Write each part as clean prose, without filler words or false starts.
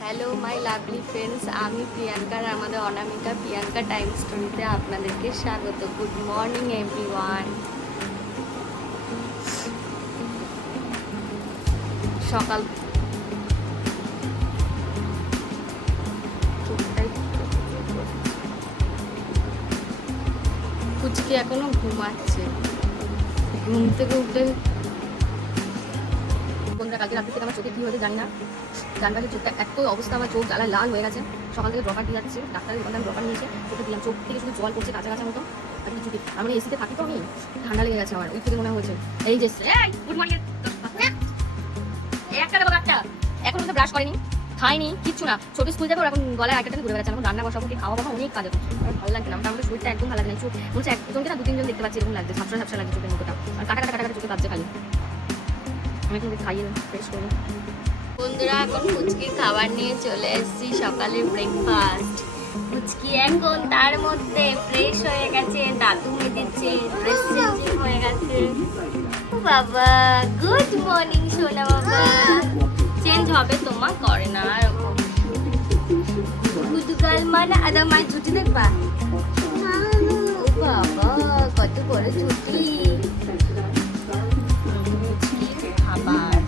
Hello my lovely friends, আমি প্রিয়াঙ্কার আমাদের অনামিকা প্রিয়াঙ্কা টাইম স্টোরিতে আপনাদেরকে স্বাগত। Good morning everyone. সকাল কুচকি এখনো ঘুমাচ্ছে। ঘুম থেকে উঠে বন্ধুরা, কালকে রাত্রি থেকে আমার চোখে কী হয়েছে জানি না, ডান পাশের চোখটা এত অবস্থা, আমার চোখ জ্বালায় লাল হয়ে গেছে। সকাল থেকে ড্রপার দিয়ে যাচ্ছে, ডাক্তারের দোকানে ড্রপার নিয়েছে, চোখে দিলাম, চোখ থেকে শুধু জল পড়ছে কাঁচা কাঁচা মতো। আর কিছুতে আমি এসিতে থাকি তো, আমি ঠান্ডা লেগে গেছে আমার, ওই থেকে মনে হয়েছে। এই যে গুড মর্নিং, একটা দেবো একটা, এখন তো ব্রাশ করেনি, খাইনি, কিচ্ছু না। ছোট স্কুল যাবে, এখন গলায় আইটাটা ঘুরে বেড়াচ্ছে। এখন রান্না বসাবো, কি খাওয়া বাবা অনেক কাজ আছে, ভালো লাগছে না। আমাদের শরীরটা একদম ভালো লাগে না, চোখ বলছে একজনকে না 2-3 জন দেখতে পাচ্ছি, এরকম লাগছে, ঝাপসা ঝাপসা লাগছে চোখের মুখটা, আর কাটা কাটা কাটা কাটা চোখে কাটছে খালি। আমি এখন খাইয়ে ফ্রেশ করবো। বন্ধুরা, এখন ফুচকির খাবার নিয়ে চলে এসেছি, সকালে ব্রেকফাস্ট। ফুচকি এখন তার মধ্যে ফ্রেশ হয়ে গেছে, দাদু মেজেছে, ড্রেস চেঞ্জিং হয়ে গেছে। বাবা গুড মর্নিং সোনা বাবা। চেঞ্জ হবে তোমার, করে না এরকম গুদগাল মানে আদা মায়ের ছুটি দেখবা। বাবা কত বড় ছুটি। খাবার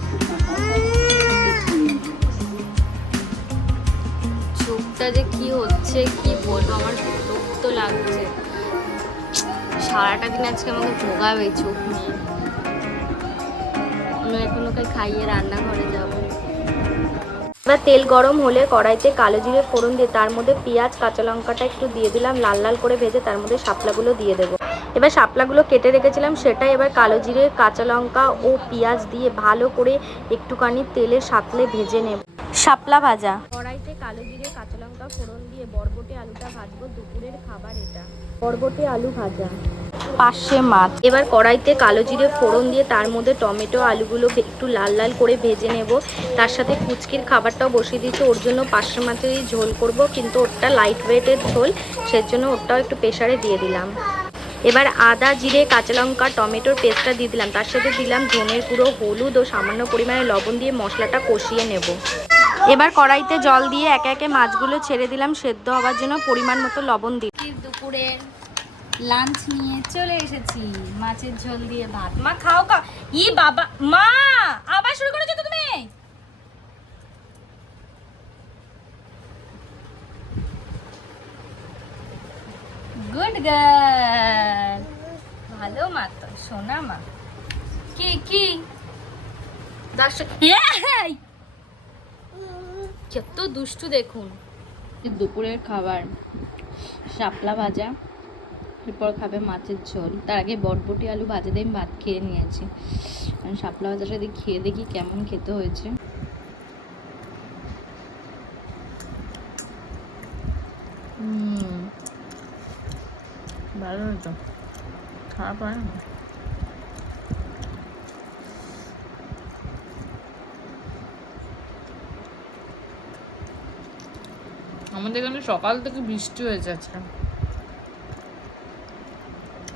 চোখটা যে কি হচ্ছে কি বলবো, আমার বিরক্ত লাগছে। সারাটা দিন আজকে আমাকে ভোগাবে চোখ নিয়ে। আমি এখন ওকে খাইয়ে রান্নাঘরে যাব। এবার তেল গরম হলে কড়াইতে কালো জিরে ফোড়ন দিয়ে তার মধ্যে পেঁয়াজ কাঁচা লঙ্কাটা একটু দিয়ে দিলাম, লাল লাল করে ভেজে তার মধ্যে শাপলাগুলো দিয়ে দেবো। এবার শাপলাগুলো কেটে রেখেছিলাম সেটা এবার কালো জিরে কাঁচা লঙ্কা ও পেঁয়াজ দিয়ে ভালো করে একটুখানি তেলে সাঁতলে ভেজে নেব। শাপলা ভাজা। কড়াইতে কালো জিরে কাঁচা লঙ্কা ফোড়ন দিয়ে বরবটি আলুটা ভাজবো, দুপুরের খাবার এটা। বরবটি আলু ভাজা, পার্শে মাছ। এবার কড়াইতে কালো জিরে ফোড়ন দিয়ে তার মধ্যে টমেটো আলুগুলো একটু লাল লাল করে ভেজে নেব। তার সাথে কুচকির খাবারটাও বসিয়ে দিয়েছি, ওর জন্য পার্শে মাছেরই ঝোল করব, কিন্তু ওরটা লাইট ওয়েটের ঝোল, সেজন্য ওরটাও একটু প্রেসারে দিয়ে দিলাম। এবার আদা জিরে কাঁচা লঙ্কা টমেটোর পেস্টটা দিয়ে দিলাম, তার সাথে দিলাম ধনের গুঁড়ো, হলুদ ও সামান্য পরিমাণে লবণ দিয়ে মশলাটা কষিয়ে নেব। এবার কড়াইতে জল দিয়ে একে একে মাছগুলো ছেড়ে দিলাম সেদ্ধ হওয়ার জন্য, পরিমাণ মতো লবণ দিই। দুপুরের লাঞ্চ নিয়ে চলে এসেছি, মাছের ঝোল দিয়ে ভাত। মা খাও খাও। ই বাবা, মা আবার শুরু করেছো তো তুমি। গুড গার্ল, ভালো মা তো, সোনা মা। কি কি কত দুষ্টু দেখুন। দুপুরের খাবার শাপলা ভাজা, এরপর খাবে মাছের ঝোল, তার আগে বটবটি আলু ভাজা দিয়ে ভাত খেয়ে নিয়েছি। শাপলা ভাজাটা দিয়ে খেয়ে দেখি কেমন খেতে হয়েছে। ভালো হতো, খারাপ হয় না। আমাদের এখানে সকাল থেকে বৃষ্টি হয়েছে আজকে।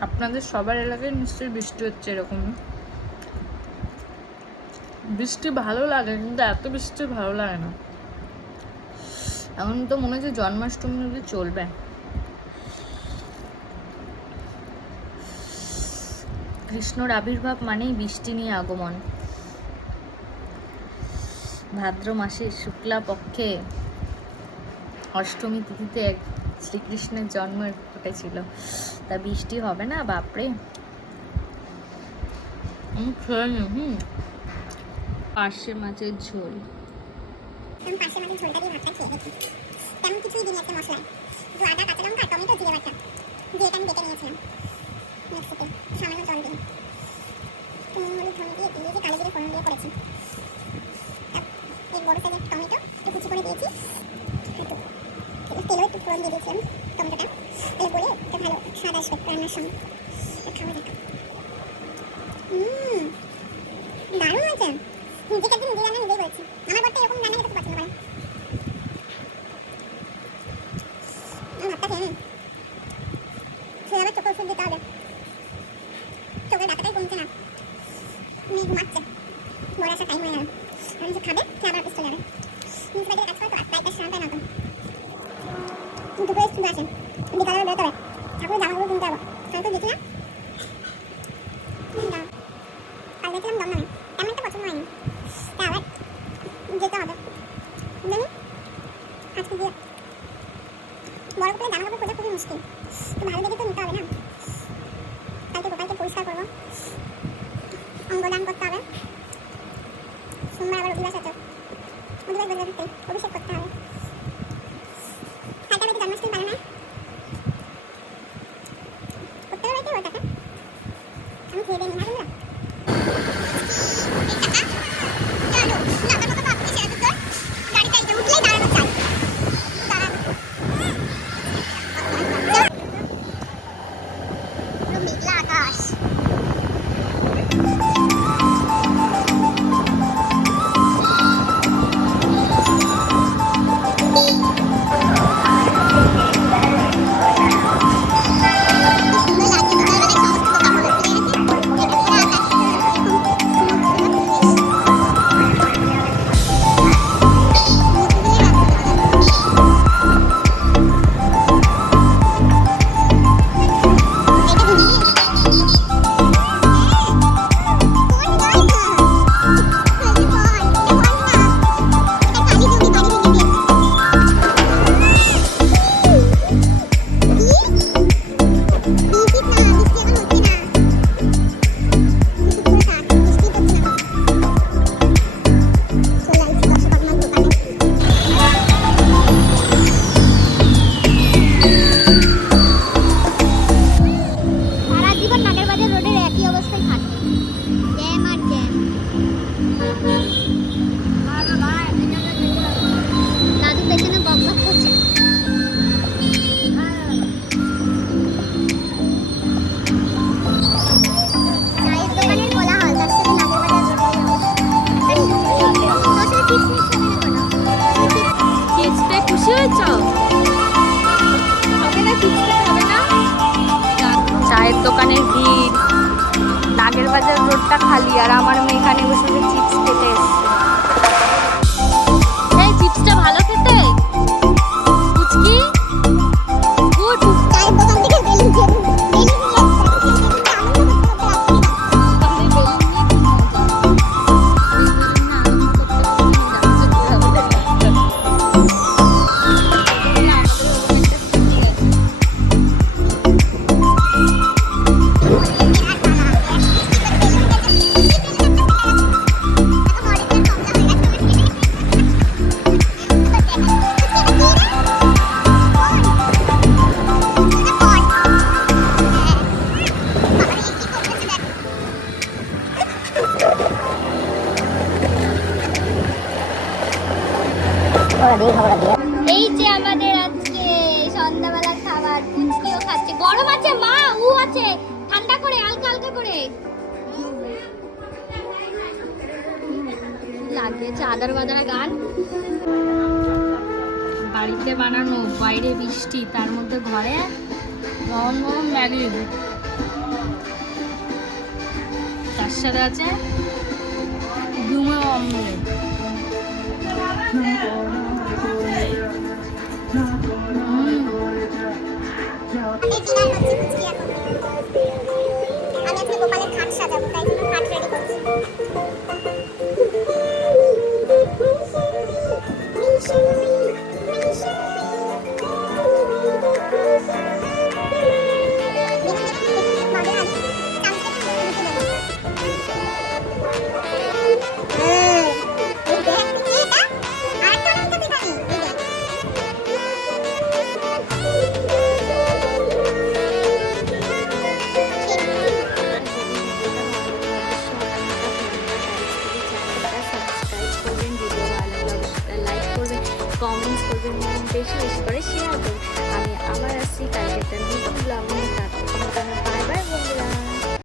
আপনাদের সবার এলাকায় নিশ্চয়ই বৃষ্টি হচ্ছে এরকমই। বৃষ্টি ভালো লাগে, কিন্তু এত বৃষ্টি ভালো লাগে না। এখন তো মনে হচ্ছে জন্মাষ্টমী অবধি চলবে। কৃষ্ণর আবির্ভাব মানেই বৃষ্টি নিয়ে আগমন। ভাদ্র মাসের শুক্লা পক্ষে অষ্টমী তিথিতে শ্রীকৃষ্ণের জন্ম ঘটেছিল, তা বৃষ্টি হবে না বাপরে। পার্শে মাছের ঝোল, পার্শে মাছের ঝোলটা দিয়ে ভাতটা খেয়ে দেখি তেমন কিছুই দিন একটা মশলা, শুধু আদা কাঁচা লঙ্কা টমেটো জিরে বাটা দিয়ে এটা আমি বেটে নিয়েছিলাম মিক্সিতে, সামান্য জল দিয়ে নুন হলুদ ধনে দিয়ে দিয়ে কালো জিরে ফোড়ন দিয়ে করেছি। এই বড় সাইজের টমেটো একটু কুচি করে দিয়েছি, তেলও একটু ফোড়ন দিয়ে দিয়েছিলাম টমেটোটা, তাহলে বলে একটা ভালো স্বাদ আসবে রান্নার সঙ্গে। খাওয়া যাক। দারুণ হয়েছে। নিজেকে একদিন নিজে রান্না নিজেই করেছি। আমার বরটা এরকম রান্না খেতে পছন্দ করে। ভাতটা খেয়ে নেন, খেয়ে আবার চোখে ওষুধ দিতে হবে, চোখের ব্যথাটাই কমছে না। মেয়ে ঘুমাচ্ছে, বড় আসা টাইম হয়ে গেল। আমি খাবে খেয়ে আবার অফিস চলে যাবে মিউনিসিপ্যালিটির কাজ করে তো প্রায় 5 টাকা না তো দুপুরে স্টুডেন্ট আসেন বিকালে বেরোতে হবে ঠাকুরের জামাগুলো কিনতে যাবো তাই তো দেখি না কাল দেখলাম দমদমে তেমন একটা পছন্দ হয়নি তা আবার যেতে হবে জানি আজকে গিয়ে বড় করে জামা কাপড় খোঁজা খুবই মুশকিল তো ভালো দেখে তো নিতে হবে না কালকে গোপালকে পরিষ্কার করবো অঙ্গদান করতে হবে সোমবার আবার অধিবাস আছে অধিবাস বদলে থাকতে অভিষেক করতে হবে কালকে বাড়িতে জন্মাষ্টমী পালন হয় প্রত্যেকের বাড়িতে ওটাকে আমি খেয়ে দিই না তোমরা চায়ের দোকানের ভিড় নাগের বাজার রোডটা খালি আর আমার মেয়ে এখানে বসে চিপস খেতে এসছে এই চিপসটা ভালো খেতে কুচকি গুড চায়ের দোকান থেকে বেলুন দিয়ে এই যে আমাদের আজকে সন্ধ্যাবেলা খাবার কুচকিও খাচ্ছে গরম আছে মা উ আছে ঠান্ডা করে হালকা হালকা করে লাগিয়েছে আদার বাদারা গান বাড়িতে বানানো বাইরে বৃষ্টি তার মধ্যে ঘরে গরম গরম ম্যাগি তার সাথে আছে ডুমো অমলেট আমি আজকে গোপালের খাট সাজাবো তাই জন্য খাট রেডি করছি কমেন্টস করবেন বেশি বেশি করে শেয়ার করবেন আমি আবার আসছি কালকে একটা নতুন ব্লগ নিয়ে